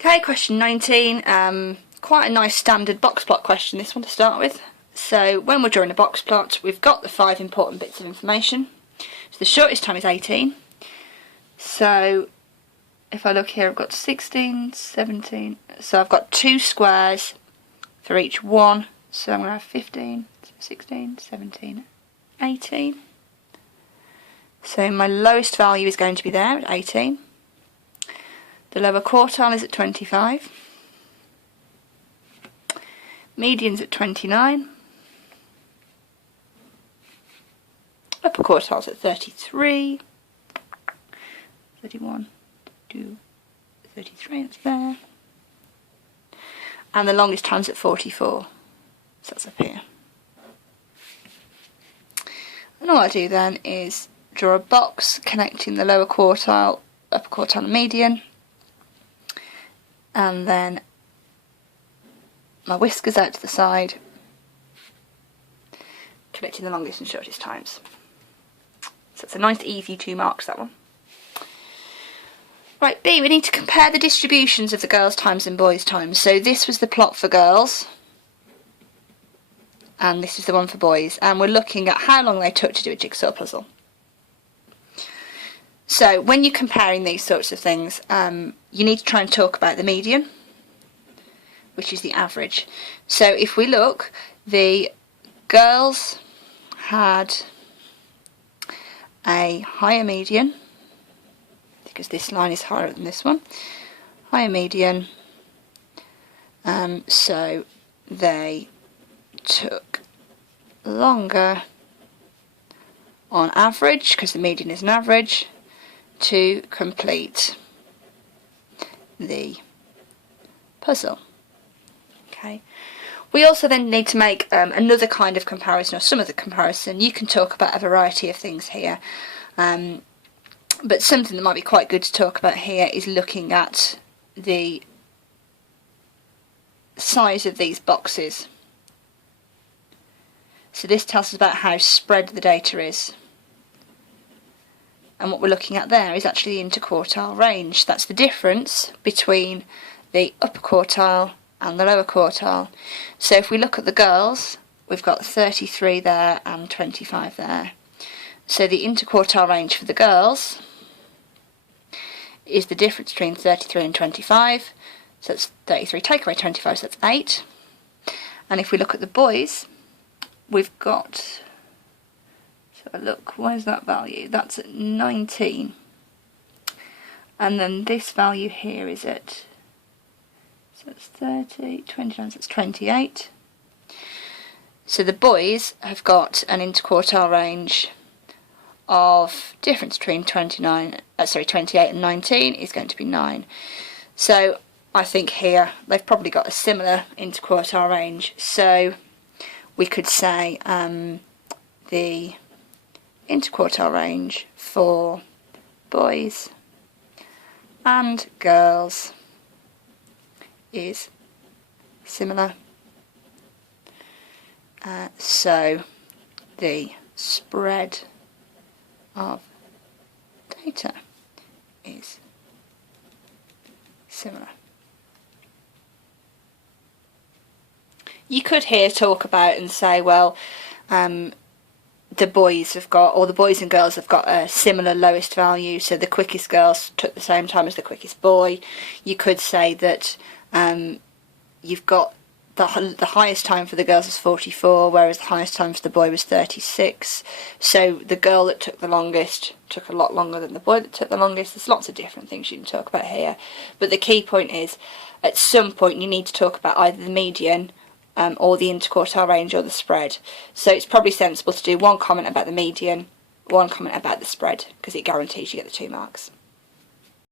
Okay, question 19. Quite a nice standard box plot question, this one to start with. So when we're drawing a box plot, we've got the 5 important bits of information. So the shortest time is 18. So if I look here, I've got 16, 17. So I've got 2 squares for each one. So I'm going to have 15, 16, 17, 18. So my lowest value is going to be there at 18. The lower quartile is at 25. Median's at 29. Upper quartile's at 33. 31, 32, 33, that's there. And the longest time's at 44. So that's up here. And all I do then is draw a box connecting the lower quartile, upper quartile and median. And then my whiskers out to the side, connecting the longest and shortest times. So it's a nice easy 2 marks, that one. Right, B, we need to compare the distributions of the girls' times and boys' times. So this was the plot for girls, and this is the one for boys, and we're looking at how long they took to do a jigsaw puzzle. So when you're comparing these sorts of things, you need to try and talk about the median, which is the average. So if we look, the girls had a higher median, because this line is higher than this one, higher median, so they took longer on average, because the median is an average, to complete the puzzle. Okay. We also then need to make another kind of comparison, or some other comparison. You can talk about a variety of things here, but something that might be quite good to talk about here is looking at the size of these boxes. So this tells us about how spread the data is. And what we're looking at there is actually the interquartile range. That's the difference between the upper quartile and the lower quartile. So if we look at the girls, we've got 33 there and 25 there. So the interquartile range for the girls is the difference between 33 and 25. So that's 33, take away 25, so that's 8. And if we look at the boys, we've got, so look, where's that value? That's at 19. And then this value here is at, so it's 30, 29, so it's 28. So the boys have got an interquartile range of difference between 28 and 19 is going to be 9. So I think here they've probably got a similar interquartile range. So we could say the interquartile range for boys and girls is similar. So the spread of data is similar. You could here talk about and say, well, the boys have got, or the boys and girls have got a similar lowest value, so the quickest girls took the same time as the quickest boy. You could say that you've got the highest time for the girls is 44, whereas the highest time for the boy was 36. So the girl that took the longest took a lot longer than the boy that took the longest. There's lots of different things you can talk about here. But the key point is, at some point you need to talk about either the median or the interquartile range or the spread. So it's probably sensible to do one comment about the median, one comment about the spread, because it guarantees you get the 2 marks.